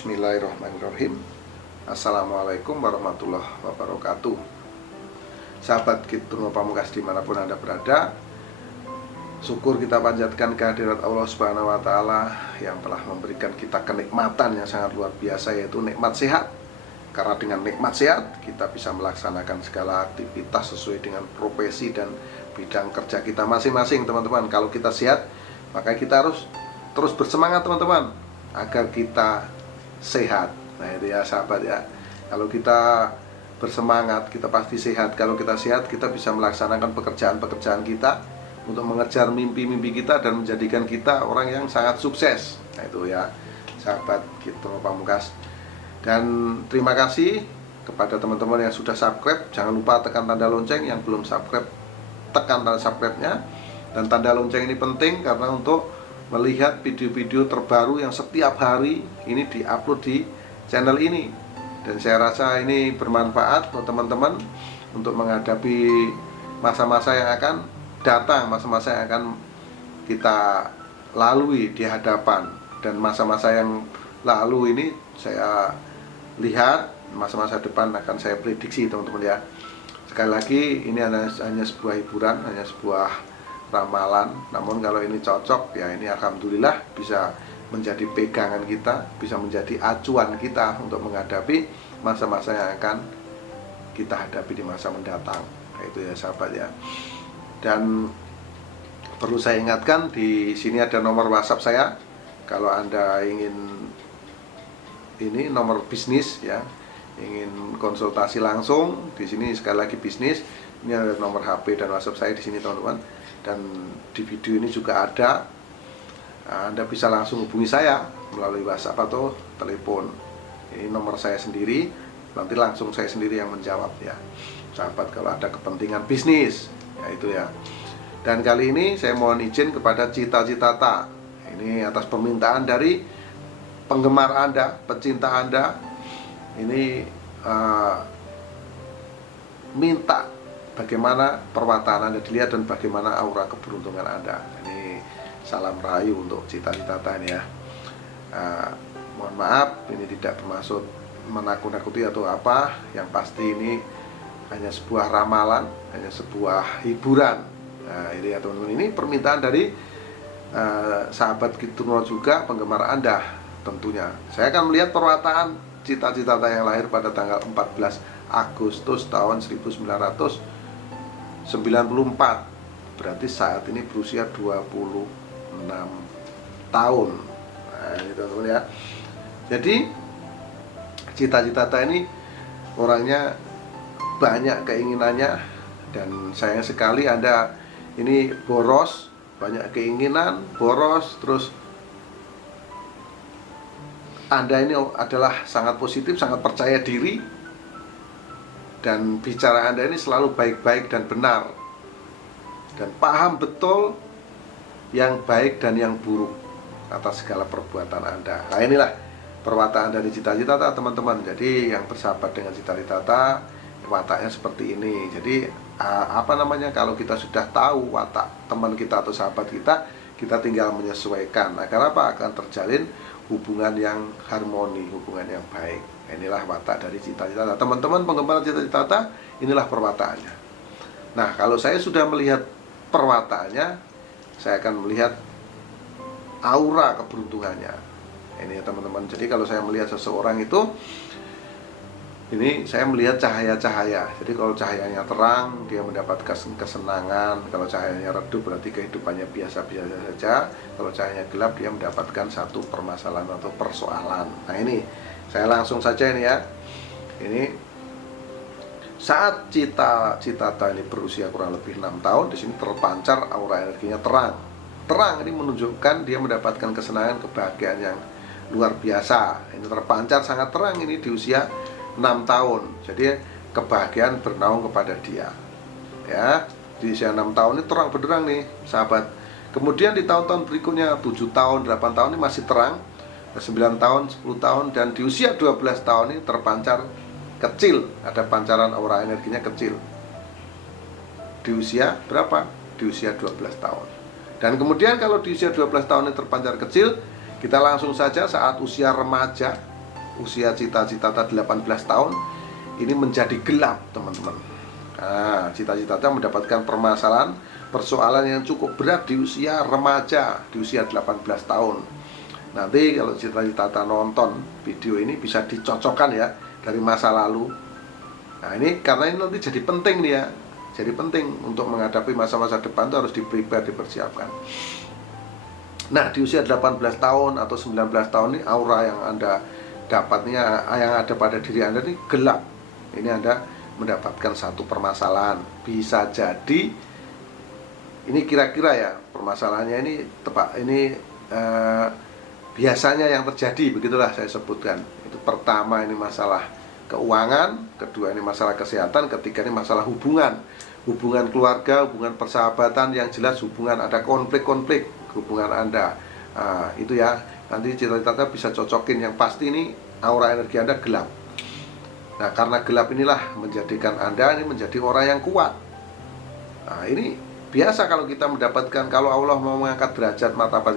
Bismillahirrahmanirrahim. Assalamualaikum warahmatullahi wabarakatuh. Sahabat Kiturnul Pamungkas dimanapun Anda berada, syukur kita panjatkan kehadirat Allah Subhanahu wa Ta'ala yang telah memberikan kita kenikmatan yang sangat luar biasa, yaitu nikmat sehat. Karena dengan nikmat sehat kita bisa melaksanakan segala aktivitas sesuai dengan profesi dan bidang kerja kita masing-masing, teman-teman. Kalau kita sehat, maka kita harus terus bersemangat, teman-teman, agar kita sehat. Nah itu ya sahabat ya, kalau kita bersemangat kita pasti sehat. Kalau kita sehat, kita bisa melaksanakan pekerjaan-pekerjaan kita untuk mengejar mimpi-mimpi kita dan menjadikan kita orang yang sangat sukses. Nah itu ya sahabat Kiturnul Pamungkas. Dan terima kasih kepada teman-teman yang sudah subscribe. Jangan lupa tekan tanda lonceng. Yang belum subscribe, tekan tanda subscribe-nya. Dan tanda lonceng ini penting karena untuk melihat video-video terbaru yang setiap hari ini diupload di channel ini. Dan saya rasa ini bermanfaat untuk teman-teman untuk menghadapi masa-masa yang akan datang, masa-masa yang akan kita lalui di hadapan. Dan masa-masa yang lalu ini saya lihat, masa-masa depan akan saya prediksi, teman-teman ya. Sekali lagi, ini hanya sebuah hiburan, hanya sebuah ramalan. Namun kalau ini cocok, ya ini alhamdulillah bisa menjadi pegangan kita, bisa menjadi acuan kita untuk menghadapi masa-masa yang akan kita hadapi di masa mendatang. Itu ya sahabat ya. Dan perlu saya ingatkan, di sini ada nomor WhatsApp saya. Kalau Anda ingin ini nomor bisnis ya, ingin konsultasi langsung, di sini sekali lagi bisnis. Ini ada nomor HP dan WhatsApp saya di sini, teman-teman. Dan di video ini juga ada. Anda bisa langsung hubungi saya melalui WhatsApp atau telepon. Ini nomor saya sendiri, nanti langsung saya sendiri yang menjawab ya sahabat, kalau ada kepentingan bisnis ya itu ya. Dan kali ini saya mohon izin kepada Cita-Citata. Ini atas permintaan dari penggemar Anda, pecinta Anda. Ini minta bagaimana perwataan Anda dilihat dan bagaimana aura keberuntungan Anda. Ini salam rayu untuk Cita-Citata ini ya. Mohon maaf, ini tidak bermaksud menakut-nakuti atau apa. Yang pasti ini hanya sebuah ramalan, hanya sebuah hiburan. Nah ini ya teman-teman, ini permintaan dari sahabat Kiturnul juga, penggemar Anda tentunya. Saya akan melihat perwataan Cita-Citata yang lahir pada tanggal 14 Agustus tahun 1994. Berarti saat ini berusia 26 tahun. Nah ini teman-teman ya. Jadi Cita-Citata ini orangnya banyak keinginannya. Dan sayang sekali Anda ini boros, banyak keinginan, boros. Terus Anda ini adalah sangat positif, sangat percaya diri, dan bicara Anda ini selalu baik-baik dan benar, dan paham betul yang baik dan yang buruk atas segala perbuatan Anda. Nah inilah perwataan dari Cita-Citata, teman-teman. Jadi yang bersahabat dengan Cita-Citata, wataknya seperti ini. Jadi kalau kita sudah tahu watak teman kita atau sahabat kita, kita tinggal menyesuaikan agar apa? Akan terjalin hubungan yang harmoni, hubungan yang baik. Inilah watak dari Cita-Citata. Teman-teman penggemar Cita-Citata, inilah perwataannya. Nah, kalau saya sudah melihat perwataannya, saya akan melihat aura keberuntungannya. Ini ya teman-teman. Jadi kalau saya melihat seseorang itu, ini saya melihat cahaya-cahaya. Jadi kalau cahayanya terang, dia mendapatkan kesenangan. Kalau cahayanya redup, berarti kehidupannya biasa-biasa saja. Kalau cahayanya gelap, dia mendapatkan satu permasalahan atau persoalan. Nah ini, saya langsung saja ini ya. Ini saat Cita-Citata ini berusia kurang lebih 6 tahun, di sini terpancar aura energinya terang. Terang ini menunjukkan dia mendapatkan kesenangan, kebahagiaan yang luar biasa. Ini terpancar sangat terang ini di usia 6 tahun. Jadi kebahagiaan bernaung kepada dia. Ya, di usia 6 tahun ini terang benderang nih, sahabat. Kemudian di tahun-tahun berikutnya 7 tahun, 8 tahun ini masih terang. 9 tahun, 10 tahun, dan di usia 12 tahun ini terpancar kecil. Ada pancaran aura energinya kecil. Di usia berapa? Di usia 12 tahun. Dan kemudian kalau di usia 12 tahun ini terpancar kecil, kita langsung saja saat usia remaja, usia cita-cita 18 tahun ini menjadi gelap, teman-teman. Nah, cita-cita mendapatkan persoalan yang cukup berat di usia remaja, di usia 18 tahun. Nanti kalau cita-cita nonton video ini bisa dicocokkan ya dari masa lalu. Nah, ini karena ini nanti jadi penting nih ya. Jadi penting untuk menghadapi masa-masa depan itu harus di-prepare, dipersiapkan. Nah, di usia 18 tahun atau 19 tahun ini aura yang Anda dapatnya, yang ada pada diri Anda ini gelap. Ini Anda mendapatkan satu permasalahan. Bisa jadi ini kira-kira ya permasalahannya ini biasanya yang terjadi, begitulah saya sebutkan. Itu pertama ini masalah keuangan, kedua ini masalah kesehatan, ketiga ini masalah hubungan keluarga, hubungan persahabatan, yang jelas hubungan ada konflik hubungan Anda. Itu ya, nanti cita-cita bisa cocokin. Yang pasti ini aura energi Anda gelap. Nah, karena gelap inilah menjadikan Anda ini menjadi orang yang kuat. Nah, ini biasa kalau kita mendapatkan, kalau Allah mau mengangkat derajat martabat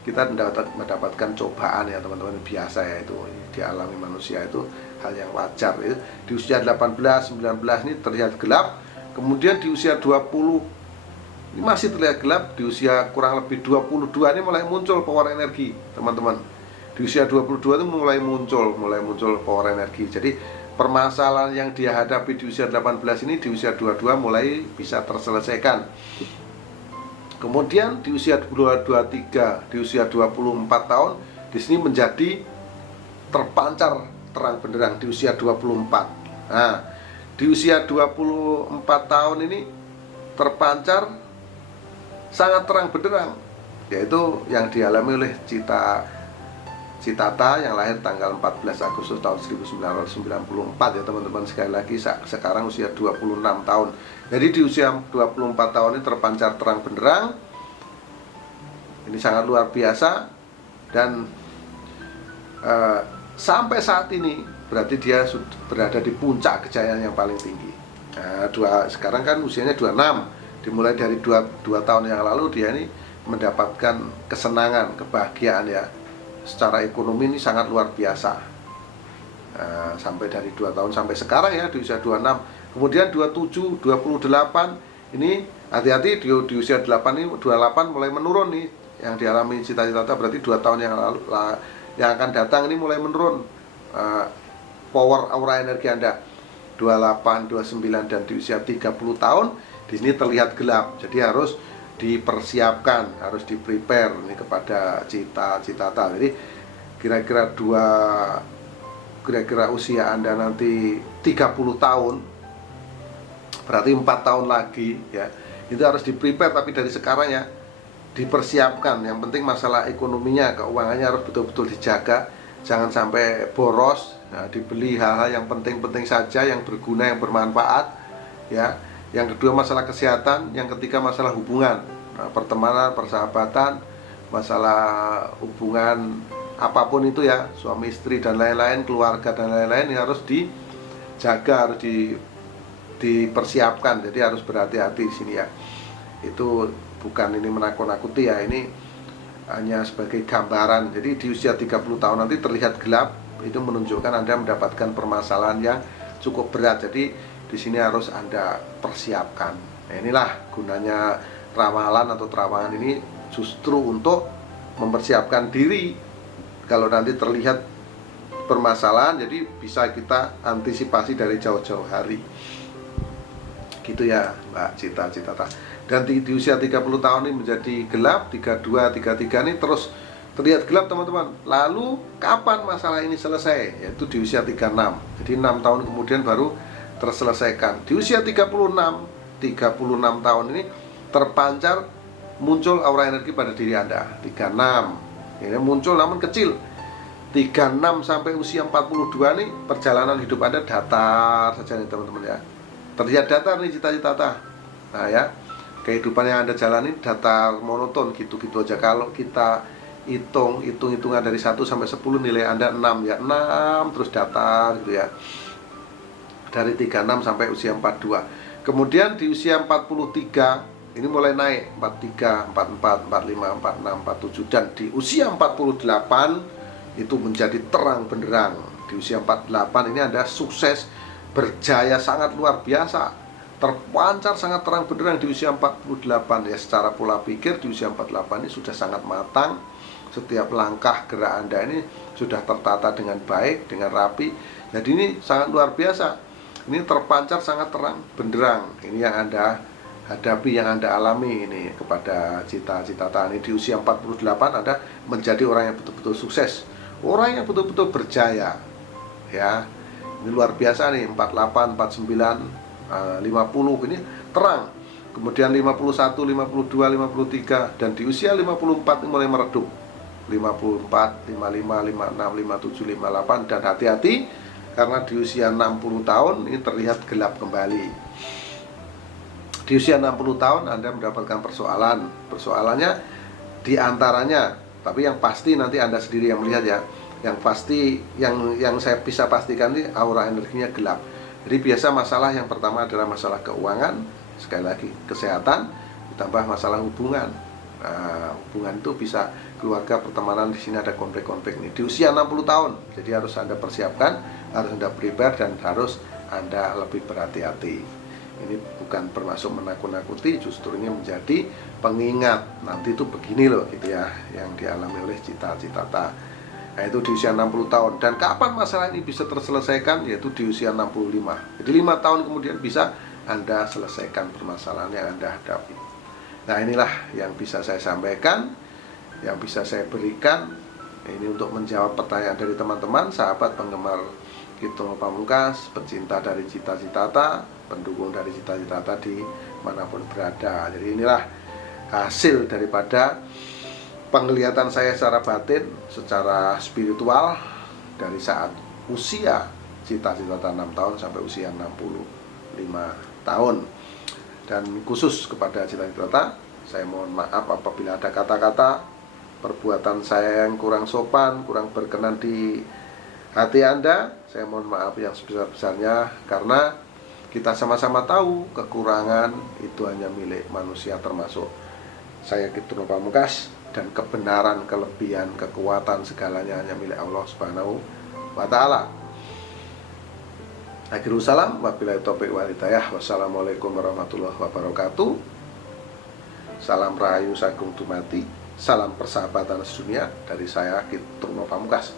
kita mendapatkan cobaan ya teman-teman. Biasa ya, itu dialami manusia, itu hal yang wajar. Itu di usia 18, 19 ini terlihat gelap. Kemudian di usia 20 ini masih terlihat gelap. Di usia kurang lebih 22 ini mulai muncul power energi, teman-teman. Di usia 22 itu mulai muncul power energi. Jadi permasalahan yang dia hadapi di usia 18 ini di usia 22 mulai bisa terselesaikan. Kemudian di usia 23, di usia 24 tahun, di sini menjadi terpancar terang benderang di usia 24. Nah, di usia 24 tahun ini terpancar sangat terang benderang, yaitu yang dialami oleh Citata yang lahir tanggal 14 Agustus tahun 1994 ya teman-teman. Sekali lagi sekarang usia 26 tahun. Jadi di usia 24 tahun ini terpancar terang benderang. Ini sangat luar biasa. Dan sampai saat ini berarti dia sudah berada di puncak kejayaan yang paling tinggi. Nah, sekarang kan usianya 26. Dimulai dari 2 tahun yang lalu dia ini mendapatkan kesenangan, kebahagiaan ya. Secara ekonomi ini sangat luar biasa. Sampai dari 2 tahun sampai sekarang ya, di usia 26. Kemudian 27, 28 ini hati-hati, di usia 8 ini 28 mulai menurun nih. Yang dialami cita-cita berarti 2 tahun yang lalu yang akan datang ini mulai menurun power aura energi Anda. 28, 29 dan di usia 30 tahun di sini terlihat gelap. Jadi harus dipersiapkan, harus di-prepare ini kepada cita-cita. Jadi kira-kira usia Anda nanti 30 tahun, berarti 4 tahun lagi ya. Itu harus di-prepare, tapi dari sekarang ya dipersiapkan. Yang penting masalah ekonominya, keuangannya harus betul-betul dijaga. Jangan sampai boros. Nah, dibeli hal-hal yang penting-penting saja, yang berguna, yang bermanfaat ya. Yang kedua masalah kesehatan, yang ketiga masalah hubungan, pertemanan, persahabatan, masalah hubungan apapun itu ya, suami istri dan lain-lain, keluarga dan lain-lain, yang harus dijaga, harus dipersiapkan. Jadi harus berhati-hati di sini ya. Itu bukan ini menakut-nakuti ya, ini hanya sebagai gambaran. Jadi di usia 30 tahun nanti terlihat gelap, itu menunjukkan Anda mendapatkan permasalahan yang cukup berat. Jadi di sini harus Anda persiapkan. Nah, inilah gunanya ramalan atau terawangan ini, justru untuk mempersiapkan diri kalau nanti terlihat permasalahan, jadi bisa kita antisipasi dari jauh-jauh hari. Gitu ya Mbak Cita-Cita. Dan di usia 30 tahun ini menjadi gelap, 32, 33 ini terus terlihat gelap teman-teman. Lalu kapan masalah ini selesai? Yaitu di usia 36. Jadi 6 tahun kemudian baru terselesaikan. Di usia 36 tahun ini terpancar, muncul aura energi pada diri Anda. 36 ini muncul namun kecil. 36 sampai usia 42 nih perjalanan hidup Anda datar saja nih teman-teman ya. Terlihat datar nih cita-cita. Nah ya, kehidupan yang Anda jalani datar, monoton, gitu-gitu aja. Kalau kita hitung-hitungan dari 1 sampai 10 nilai Anda 6 ya, 6 terus datar gitu ya. Dari 36 sampai usia 42. Kemudian di usia 43 ini mulai naik, 43, 44, 45, 46, 47. Dan di usia 48 itu menjadi terang benderang. Di usia 48 ini Anda sukses, berjaya sangat luar biasa, terpancar sangat terang benderang di usia 48 ya. Secara pola pikir di usia 48 ini sudah sangat matang. Setiap langkah gerak Anda ini sudah tertata dengan baik, dengan rapi. Jadi ini sangat luar biasa. Ini terpancar sangat terang benderang. Ini yang Anda hadapi, yang Anda alami ini kepada cita-cita Anda. Di usia 48 Anda menjadi orang yang betul-betul sukses, orang yang betul-betul berjaya. Ya. Ini luar biasa nih, 48, 49, 50 ini terang. Kemudian 51, 52, 53 dan di usia 54 ini mulai meredup. 54, 55, 56, 57, 58 dan hati-hati karena di usia 60 tahun ini terlihat gelap kembali. Di usia 60 tahun Anda mendapatkan persoalan. Persoalannya diantaranya, tapi yang pasti nanti Anda sendiri yang melihat ya. Yang pasti, yang saya bisa pastikan ini aura energinya gelap. Jadi biasa masalah yang pertama adalah masalah keuangan, sekali lagi kesehatan, ditambah masalah hubungan. Nah, hubungan itu bisa keluarga, pertemanan, di sini ada konflik-konflik nih. Di usia 60 tahun, jadi harus Anda persiapkan, harus Anda prepare dan harus Anda lebih berhati-hati. Ini bukan bermaksud menakut-nakuti, justru ini menjadi pengingat nanti itu begini loh gitu ya, yang dialami oleh cita-cita. Nah itu di usia 60 tahun. Dan kapan masalah ini bisa terselesaikan? Yaitu di usia 65. Jadi 5 tahun kemudian bisa Anda selesaikan permasalahan yang Anda hadapi. Nah inilah yang bisa saya sampaikan, yang bisa saya berikan. Ini untuk menjawab pertanyaan dari teman-teman, sahabat penggemar Kitrongo Pamungkas, pecinta dari cita-cita, pendukung dari cita-cita di manapun berada. Jadi inilah hasil daripada penglihatan saya secara batin, secara spiritual dari saat usia cita-cita 6 tahun sampai usia 65 tahun. Dan khusus kepada cita-cita, saya mohon maaf apabila ada kata-kata, perbuatan saya yang kurang sopan, kurang berkenan di hati Anda. Saya mohon maaf yang sebesar-besarnya, karena kita sama-sama tahu kekurangan itu hanya milik manusia, termasuk saya Kitrongo Pamungkas, dan kebenaran, kelebihan, kekuatan segalanya hanya milik Allah Subhanahu wa Ta'ala. Akhirul salam, wabillahi taufiq wal hidayah. Wassalamualaikum warahmatullahi wabarakatuh. Salam rahayu sagung dumati, salam persahabatan sedunia dari saya Kitrongo Pamungkas.